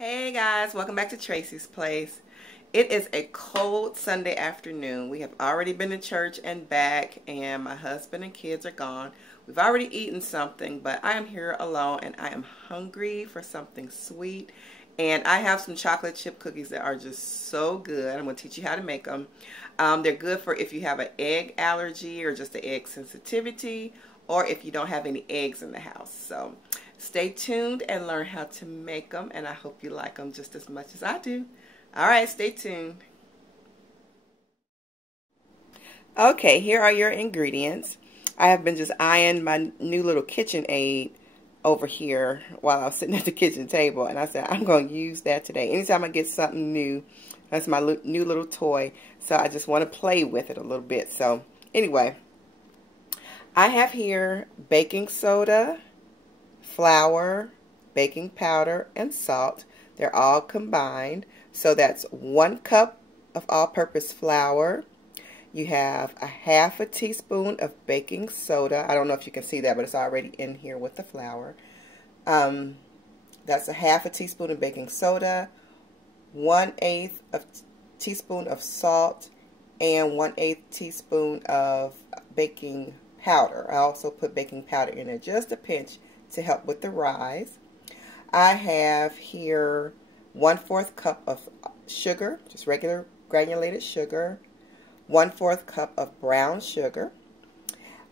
Hey guys, welcome back to Tracy's Place. It is a cold Sunday afternoon. We have already been to church and back, and my husband and kids are gone. We've already eaten something, but I am here alone and I am hungry for something sweet. And I have some chocolate chip cookies that are just so good. I'm going to teach you how to make them. They're good for if you have an egg allergy or just an egg sensitivity, or if you don't have any eggs in the house. So stay tuned and learn how to make them, and I hope you like them just as much as I do. All right, stay tuned. Okay, here are your ingredients. I have been just eyeing my new little KitchenAid over here while I was sitting at the kitchen table, and I said I'm going to use that today. Anytime I get something new, that's my new little toy, so I just want to play with it a little bit. So anyway, I have here baking soda, flour, baking powder, and salt. They're all combined. So that's 1 cup of all-purpose flour. You have a half a teaspoon of baking soda. I don't know if you can see that, but it's already in here with the flour. That's a half a teaspoon of baking soda, 1/8 of teaspoon of salt, and 1/8 teaspoon of baking powder. I also put baking powder in there, just a pinch to help with the rise. I have here 1/4 cup of sugar, just regular granulated sugar, 1/4 cup of brown sugar.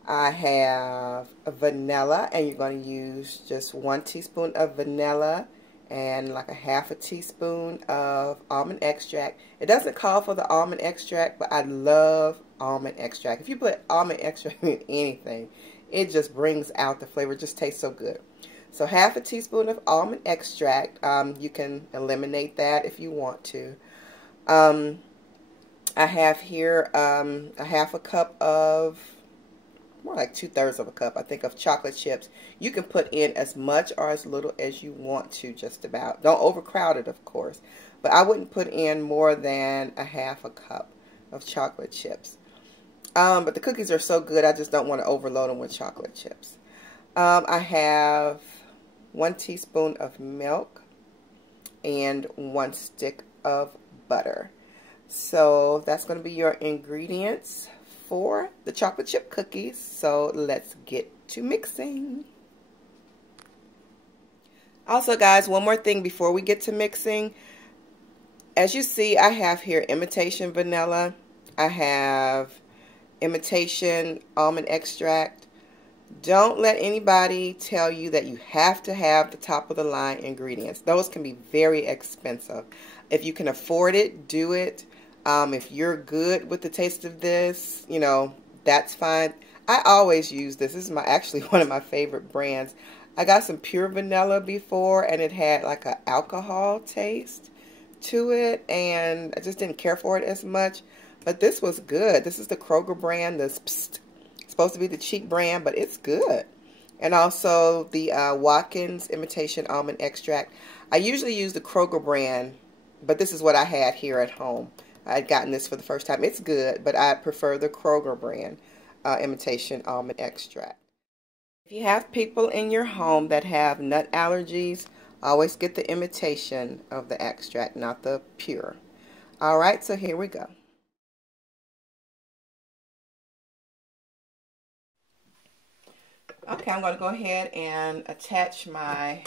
I have vanilla, and you're going to use just 1 teaspoon of vanilla and like a half a teaspoon of almond extract. It doesn't call for the almond extract, but I love almond extract. If you put almond extract in anything, it just brings out the flavor. It just tastes so good. So half a teaspoon of almond extract. You can eliminate that if you want to. I have here a half a cup of, more like 2/3 of a cup, I think, of chocolate chips. You can put in as much or as little as you want to, just about. Don't overcrowd it, of course. But I wouldn't put in more than a half a cup of chocolate chips. But the cookies are so good, I just don't want to overload them with chocolate chips. I have 1 teaspoon of milk and 1 stick of butter. So that's going to be your ingredients for the chocolate chip cookies. So let's get to mixing. Also, guys, one more thing before we get to mixing. As you see, I have here imitation vanilla. I have imitation almond extract. Don't let anybody tell you that you have to have the top of the line ingredients. Those can be very expensive. If you can afford it, do it. If you're good with the taste of this, you know, that's fine. I always use this. This is actually one of my favorite brands. I got some pure vanilla before, and it had like an alcohol taste to it, and I just didn't care for it as much. But this was good. This is the Kroger brand. This supposed to be the cheap brand, but it's good. And also the Watkins imitation almond extract. I usually use the Kroger brand, but this is what I had here at home. I had gotten this for the first time. It's good, but I prefer the Kroger brand imitation almond extract. If you have people in your home that have nut allergies, always get the imitation of the extract, not the pure. All right, so here we go. Okay, I'm going to go ahead and attach my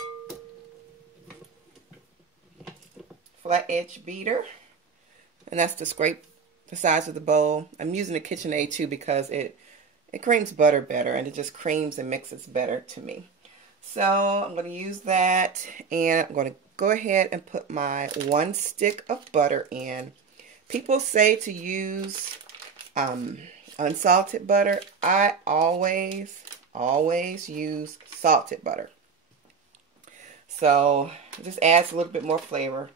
flat edge beater. And that's to scrape the sides of the bowl. I'm using the KitchenAid too because it creams butter better, and it just creams and mixes better to me. So I'm going to use that, and I'm going to go ahead and put my 1 stick of butter in. People say to use unsalted butter. I always use salted butter. So it just adds a little bit more flavor.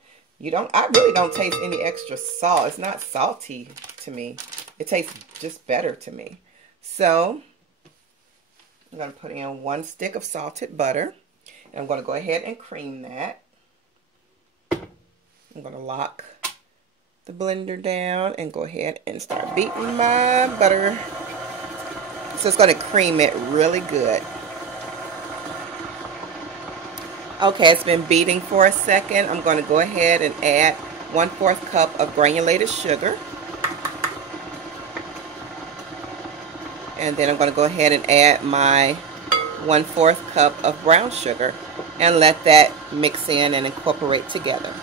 I really don't taste any extra salt. It's not salty to me. It tastes just better to me. So I'm going to put in 1 stick of salted butter. And I'm going to go ahead and cream that. I'm going to lock the blender down and go ahead and start beating my butter. So it's going to cream it really good. Okay, it's been beating for a second. I'm going to go ahead and add 1/4 cup of granulated sugar. And then I'm going to go ahead and add my 1/4 cup of brown sugar and let that mix in and incorporate together.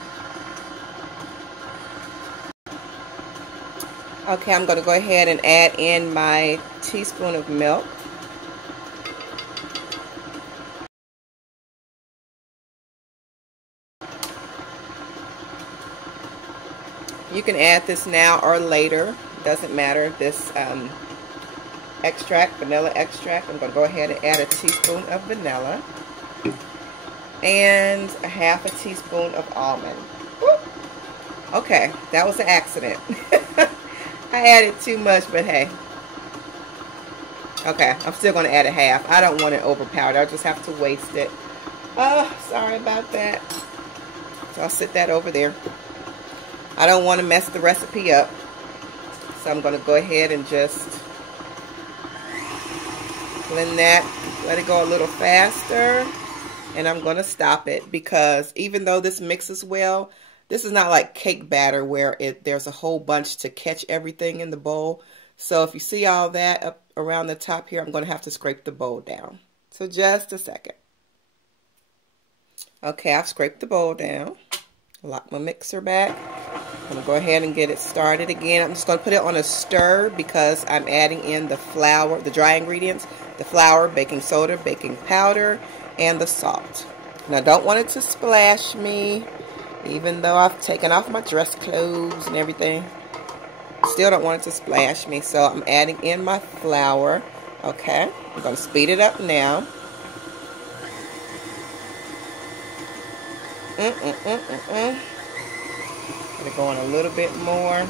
Okay, I'm going to go ahead and add in my teaspoon of milk. You can add this now or later, doesn't matter. This extract, vanilla extract, I'm going to go ahead and add a teaspoon of vanilla and a 1/2 teaspoon of almond. Whoop. Okay, that was an accident. I added too much, but hey. Okay, I'm still going to add a 1/2. I don't want it overpowered. I'll just have to waste it. Oh, sorry about that. So I'll sit that over there. I don't want to mess the recipe up. So I'm going to go ahead and just blend that. Let it go a little faster. And I'm going to stop it because even though this mixes well, this is not like cake batter where there's a whole bunch to catch everything in the bowl. So if you see all that up around the top here, I'm going to have to scrape the bowl down. So just a second. Okay, I've scraped the bowl down. Lock my mixer back. I'm going to go ahead and get it started again. I'm just going to put it on a stir because I'm adding in the flour, the dry ingredients, the flour, baking soda, baking powder, and the salt. And I don't want it to splash me, even though I've taken off my dress clothes and everything. Still don't want it to splash me, so I'm adding in my flour. Okay, I'm going to speed it up now. Let it go on a little bit more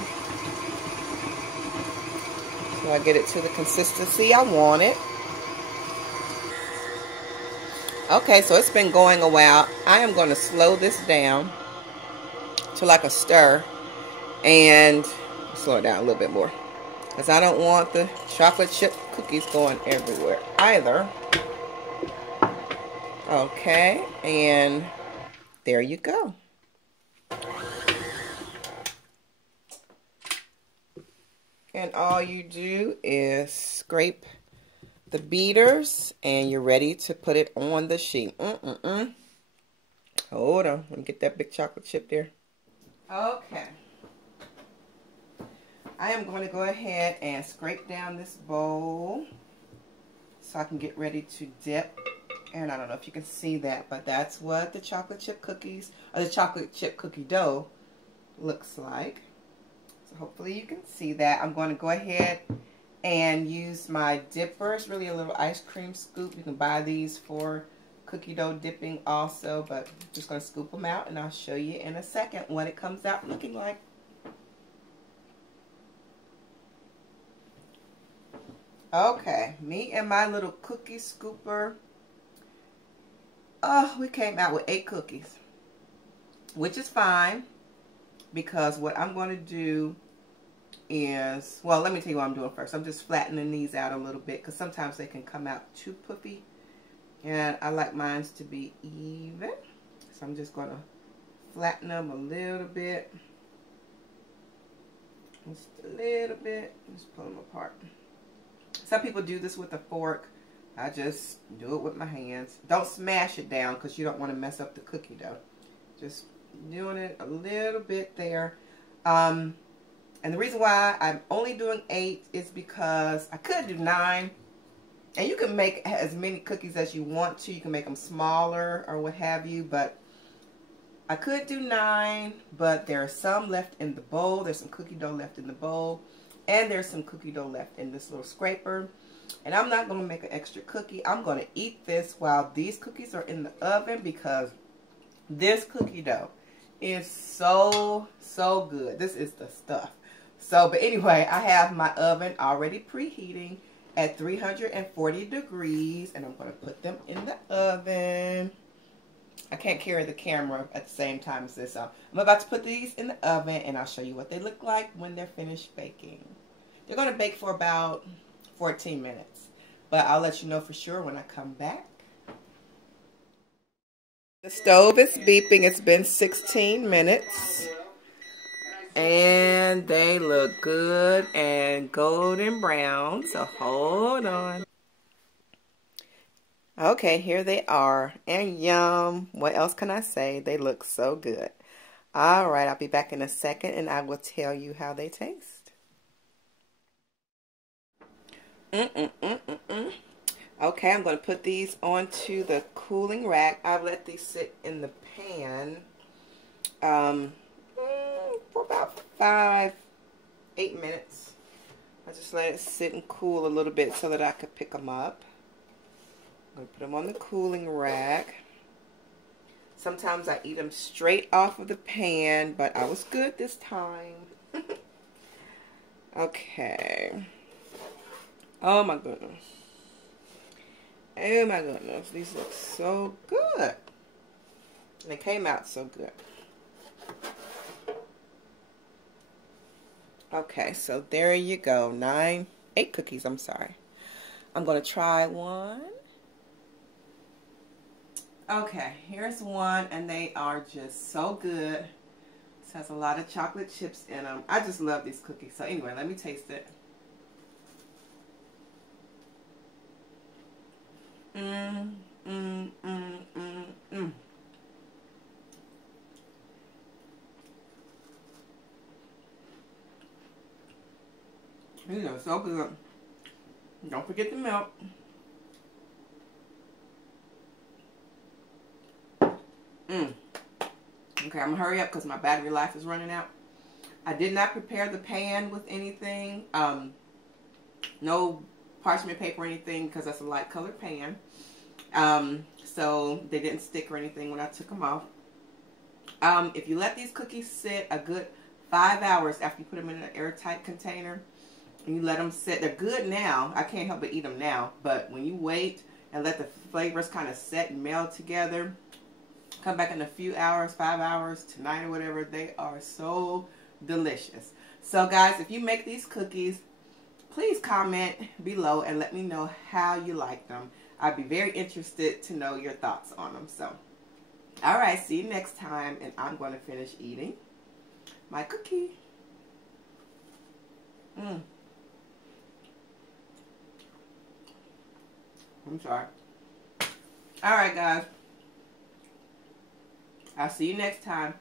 so I get it to the consistency I want it. Okay, so it's been going a while. I am going to slow this down to like a stir and slow it down a little bit more because I don't want the chocolate chip cookies going everywhere either. Okay, and there you go. And all you do is scrape the beaters and you're ready to put it on the sheet. Hold on, let me get that big chocolate chip there. Okay. I am going to go ahead and scrape down this bowl so I can get ready to dip. And I don't know if you can see that, but that's what the chocolate chip cookies, or the chocolate chip cookie dough looks like. So hopefully you can see that. I'm going to go ahead and use my dipper. It's really a little ice cream scoop. You can buy these for cookie dough dipping also, but I'm just going to scoop them out and I'll show you in a second what it comes out looking like. Okay, me and my little cookie scooper, we came out with 8 cookies, which is fine because what I'm going to do is, well, let me tell you what I'm doing first. I'm just flattening these out a little bit because sometimes they can come out too puffy, and I like mine to be even. So I'm just going to flatten them a little bit, just a little bit, just pull them apart. Some people do this with a fork. I just do it with my hands. Don't smash it down because you don't want to mess up the cookie dough. Just doing it a little bit there. And the reason why I'm only doing 8 is because I could do 9. And you can make as many cookies as you want to. You can make them smaller or what have you. But I could do 9. But there are some left in the bowl. There's some cookie dough left in the bowl. And there's some cookie dough left in this little scraper. And I'm not going to make an extra cookie. I'm going to eat this while these cookies are in the oven because this cookie dough is so good. This is the stuff. So, but anyway, I have my oven already preheating at 340 degrees. And I'm going to put them in the oven. I can't carry the camera at the same time as this. So I'm about to put these in the oven and I'll show you what they look like when they're finished baking. They're going to bake for about 14 minutes. But I'll let you know for sure when I come back. The stove is beeping. It's been 16 minutes. And they look good and golden brown. So hold on. Okay, here they are. And yum. What else can I say? They look so good. All right, I'll be back in a second and I will tell you how they taste. Okay, I'm going to put these onto the cooling rack. I've let these sit in the pan for about 5-8 minutes. I just let it sit and cool a little bit so that I could pick them up. I'm going to put them on the cooling rack. Sometimes I eat them straight off of the pan, but I was good this time. Okay. Oh my goodness. Oh my goodness. These look so good. They came out so good. Okay, so there you go. 8 cookies, I'm sorry. I'm going to try one. Okay, here's one, and they are just so good. This has a lot of chocolate chips in them. I just love these cookies. So anyway, let me taste it. These are so good. Don't forget the milk. Okay, I'm gonna hurry up because my battery life is running out. I did not prepare the pan with anything. No parchment paper or anything because that's a light colored pan. So they didn't stick or anything when I took them off. If you let these cookies sit a good 5 hours after you put them in an airtight container, and you let them sit, they're good now. I can't help but eat them now. But when you wait and let the flavors kind of set and meld together, come back in a few hours, 5 hours, tonight or whatever, they are so delicious. So guys, if you make these cookies, please comment below and let me know how you like them. I'd be very interested to know your thoughts on them. So, alright, see you next time, and I'm going to finish eating my cookie. I'm sorry. Alright guys, I'll see you next time.